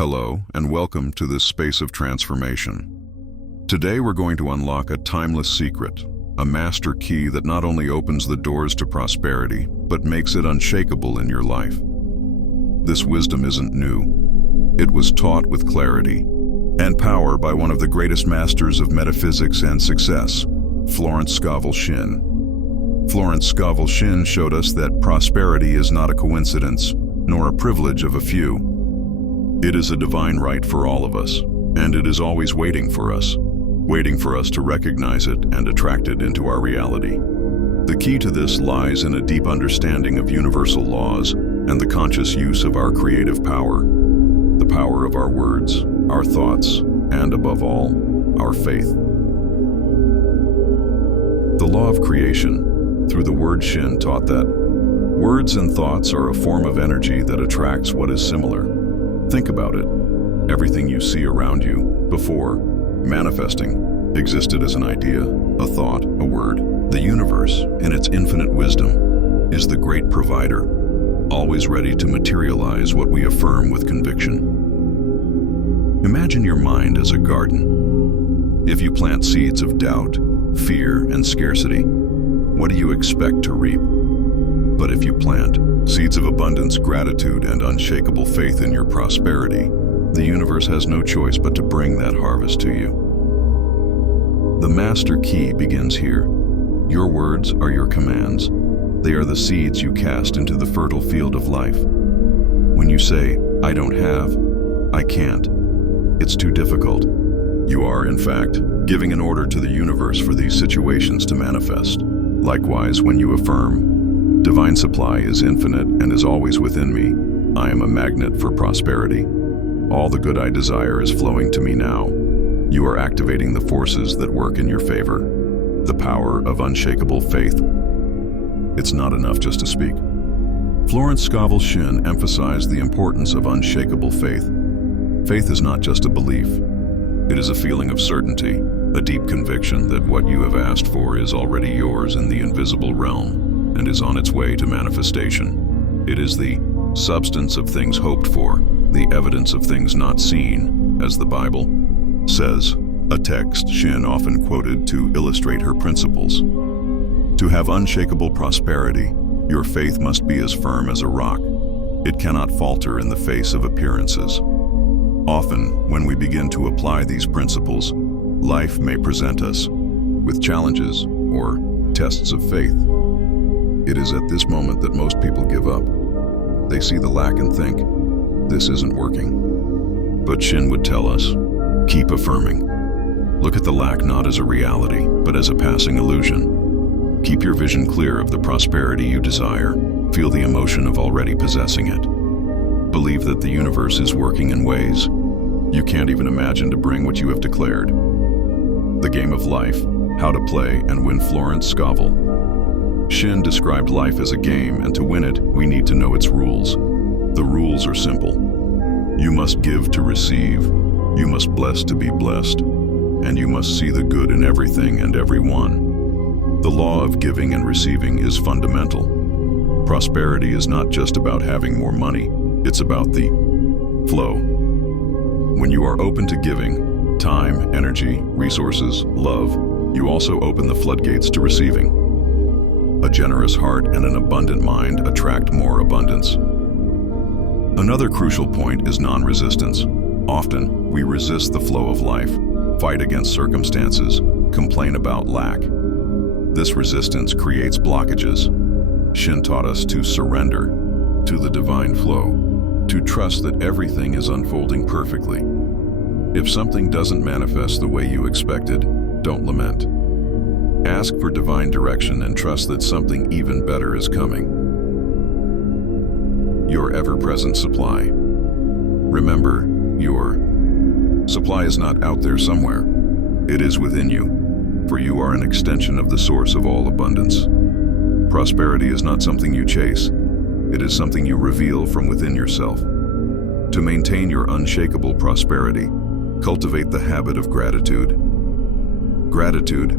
Hello, and welcome to this space of transformation. Today we're going to unlock a timeless secret, a master key that not only opens the doors to prosperity, but makes it unshakable in your life. This wisdom isn't new. It was taught with clarity and power by one of the greatest masters of metaphysics and success, Florence Scovel Shinn. Florence Scovel Shinn showed us that prosperity is not a coincidence, nor a privilege of a few. It is a divine right for all of us, and it is always waiting for us to recognize it and attract it into our reality. The key to this lies in a deep understanding of universal laws and the conscious use of our creative power, the power of our words, our thoughts, and above all, our faith. The law of creation, through the word Shinn, taught that words and thoughts are a form of energy that attracts what is similar. Think about it. Everything you see around you, before manifesting, existed as an idea, a thought, a word. The universe, in its infinite wisdom, is the great provider, always ready to materialize what we affirm with conviction. Imagine your mind as a garden. If you plant seeds of doubt, fear, and scarcity, what do you expect to reap? But if you plant seeds of abundance, gratitude, and unshakable faith in your prosperity, the universe has no choice but to bring that harvest to you. The master key begins here. Your words are your commands. They are the seeds you cast into the fertile field of life. When you say, "I don't have," "I can't," "it's too difficult," you are, in fact, giving an order to the universe for these situations to manifest. Likewise, when you affirm, "Divine supply is infinite and is always within me. I am a magnet for prosperity. All the good I desire is flowing to me now," you are activating the forces that work in your favor, the power of unshakable faith. It's not enough just to speak. Florence Scovel Shinn emphasized the importance of unshakable faith. Faith is not just a belief. It is a feeling of certainty, a deep conviction that what you have asked for is already yours in the invisible realm and is on its way to manifestation. It is the substance of things hoped for, the evidence of things not seen, as the Bible says, a text Shinn often quoted to illustrate her principles. To have unshakable prosperity, your faith must be as firm as a rock. It cannot falter in the face of appearances. Often, when we begin to apply these principles, life may present us with challenges or tests of faith. It is at this moment that most people give up. They see the lack and think, "This isn't working." But Shinn would tell us, keep affirming. Look at the lack not as a reality, but as a passing illusion. Keep your vision clear of the prosperity you desire. Feel the emotion of already possessing it. Believe that the universe is working in ways you can't even imagine to bring what you have declared. The game of life, how to play and win. Florence Scovel Shinn described life as a game, and to win it, we need to know its rules. The rules are simple. You must give to receive, you must bless to be blessed, and you must see the good in everything and everyone. The law of giving and receiving is fundamental. Prosperity is not just about having more money, it's about the flow. When you are open to giving, time, energy, resources, love, you also open the floodgates to receiving. A generous heart and an abundant mind attract more abundance. Another crucial point is non-resistance. Often, we resist the flow of life, fight against circumstances, complain about lack. This resistance creates blockages. Shinn taught us to surrender to the divine flow, to trust that everything is unfolding perfectly. If something doesn't manifest the way you expected, don't lament. Ask for divine direction and trust that something even better is coming. Your ever-present supply. Remember, your supply is not out there somewhere. It is within you, for you are an extension of the source of all abundance. Prosperity is not something you chase. It is something you reveal from within yourself. To maintain your unshakable prosperity, cultivate the habit of gratitude. Gratitude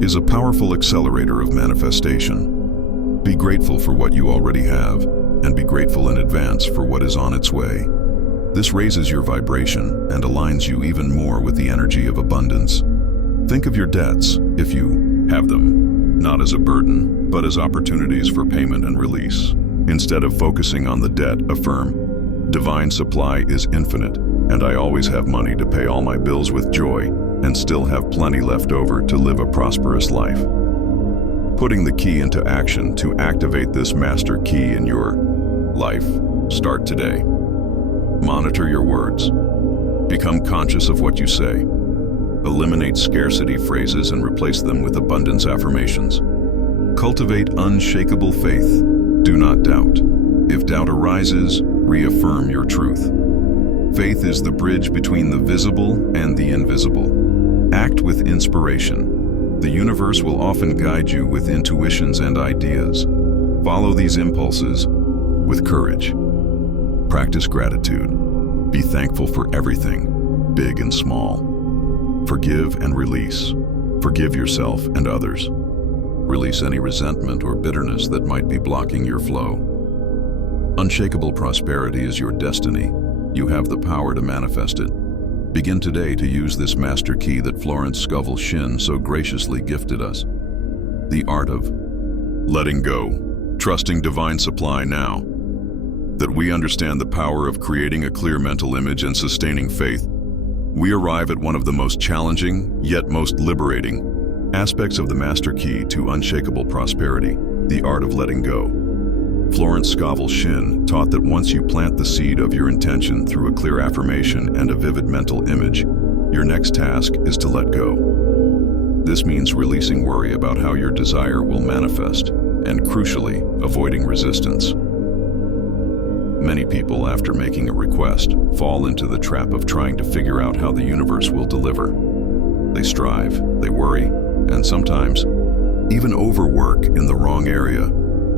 is a powerful accelerator of manifestation. Be grateful for what you already have, and be grateful in advance for what is on its way. This raises your vibration and aligns you even more with the energy of abundance. Think of your debts, if you have them, not as a burden, but as opportunities for payment and release. Instead of focusing on the debt, affirm, divine supply is infinite, and I always have money to pay all my bills with joy and still have plenty left over to live a prosperous life. Putting the key into action to activate this master key in your life. Start today. Monitor your words. Become conscious of what you say. Eliminate scarcity phrases and replace them with abundance affirmations. Cultivate unshakable faith. Do not doubt. If doubt arises, reaffirm your truth. Faith is the bridge between the visible and the invisible. Act with inspiration. The universe will often guide you with intuitions and ideas. Follow these impulses with courage. Practice gratitude. Be thankful for everything, big and small. Forgive and release. Forgive yourself and others. Release any resentment or bitterness that might be blocking your flow. Unshakable prosperity is your destiny. You have the power to manifest it. Begin today to use this master key that Florence Scovel Shinn so graciously gifted us. The art of letting go, trusting divine supply now. That we understand the power of creating a clear mental image and sustaining faith, we arrive at one of the most challenging, yet most liberating, aspects of the master key to unshakable prosperity, the art of letting go. Florence Scovel Shinn taught that once you plant the seed of your intention through a clear affirmation and a vivid mental image, your next task is to let go. This means releasing worry about how your desire will manifest, and crucially, avoiding resistance. Many people, after making a request, fall into the trap of trying to figure out how the universe will deliver. They strive, they worry, and sometimes even overwork in the wrong area,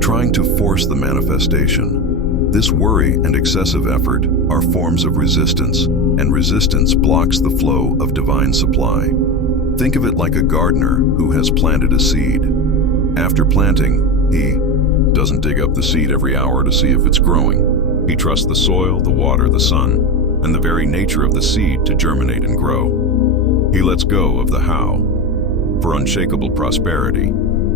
trying to force the manifestation. This worry and excessive effort are forms of resistance, and resistance blocks the flow of divine supply. Think of it like a gardener who has planted a seed. After planting, he doesn't dig up the seed every hour to see if it's growing. He trusts the soil, the water, the sun, and the very nature of the seed to germinate and grow. He lets go of the how. For unshakable prosperity,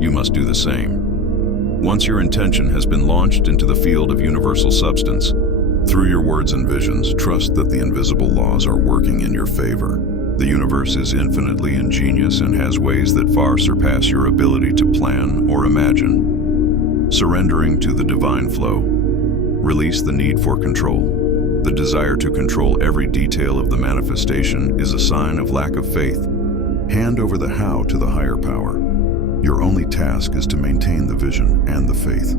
you must do the same. Once your intention has been launched into the field of universal substance, through your words and visions, trust that the invisible laws are working in your favor. The universe is infinitely ingenious and has ways that far surpass your ability to plan or imagine. Surrendering to the divine flow, release the need for control. The desire to control every detail of the manifestation is a sign of lack of faith. Hand over the how to the higher power. Your only task is to maintain the vision and the faith.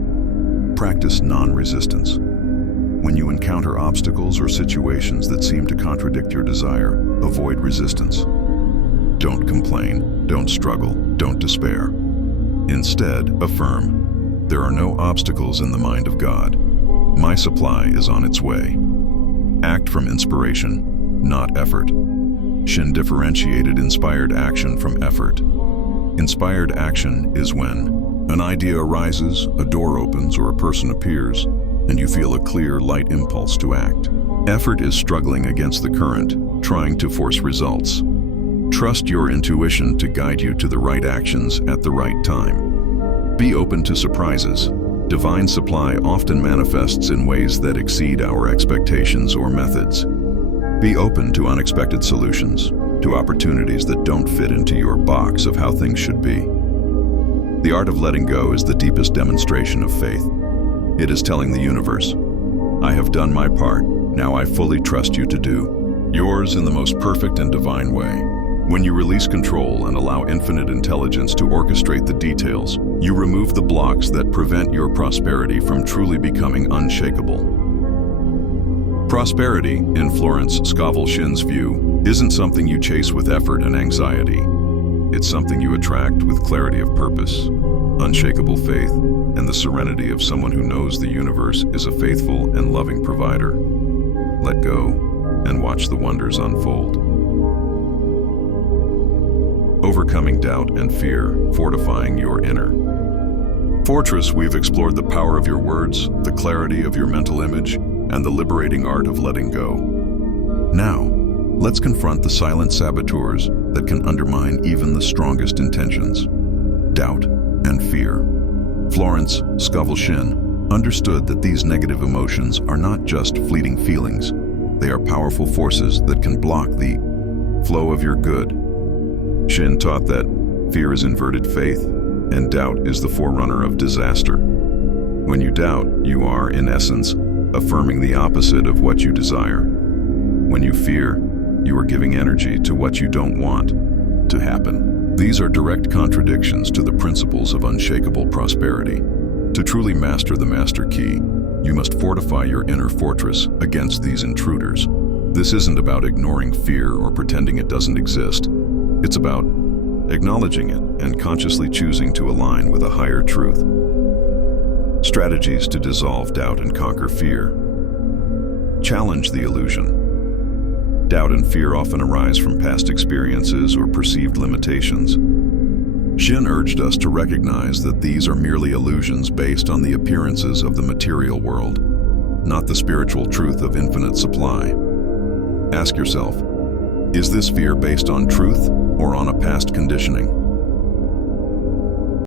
Practice non-resistance. When you encounter obstacles or situations that seem to contradict your desire, avoid resistance. Don't complain, don't struggle, don't despair. Instead, affirm, there are no obstacles in the mind of God. My supply is on its way. Act from inspiration, not effort. Shinn differentiated inspired action from effort. Inspired action is when an idea arises, a door opens, or a person appears, and you feel a clear, light impulse to act. Effort is struggling against the current, trying to force results. Trust your intuition to guide you to the right actions at the right time. Be open to surprises. Divine supply often manifests in ways that exceed our expectations or methods. Be open to unexpected solutions, to opportunities that don't fit into your box of how things should be. The art of letting go is the deepest demonstration of faith. It is telling the universe, I have done my part, now I fully trust you to do yours in the most perfect and divine way. When you release control and allow infinite intelligence to orchestrate the details, you remove the blocks that prevent your prosperity from truly becoming unshakable. Prosperity, in Florence Scovel Shinn's view, isn't something you chase with effort and anxiety. It's something you attract with clarity of purpose, unshakable faith, and the serenity of someone who knows the universe is a faithful and loving provider. Let go and watch the wonders unfold. Overcoming doubt and fear, fortifying your inner fortress. We've explored the power of your words, the clarity of your mental image, and the liberating art of letting go. Now, let's confront the silent saboteurs that can undermine even the strongest intentions: doubt and fear. Florence Scovel Shinn understood that these negative emotions are not just fleeting feelings. They are powerful forces that can block the flow of your good. Shinn taught that fear is inverted faith, and doubt is the forerunner of disaster. When you doubt, you are, in essence, affirming the opposite of what you desire. When you fear, you are giving energy to what you don't want to happen. These are direct contradictions to the principles of unshakable prosperity. To truly master the master key, you must fortify your inner fortress against these intruders. This isn't about ignoring fear or pretending it doesn't exist. It's about acknowledging it and consciously choosing to align with a higher truth. Strategies to dissolve doubt and conquer fear. Challenge the illusion. Doubt and fear often arise from past experiences or perceived limitations. Shinn urged us to recognize that these are merely illusions based on the appearances of the material world, not the spiritual truth of infinite supply. Ask yourself, is this fear based on truth or on a past conditioning?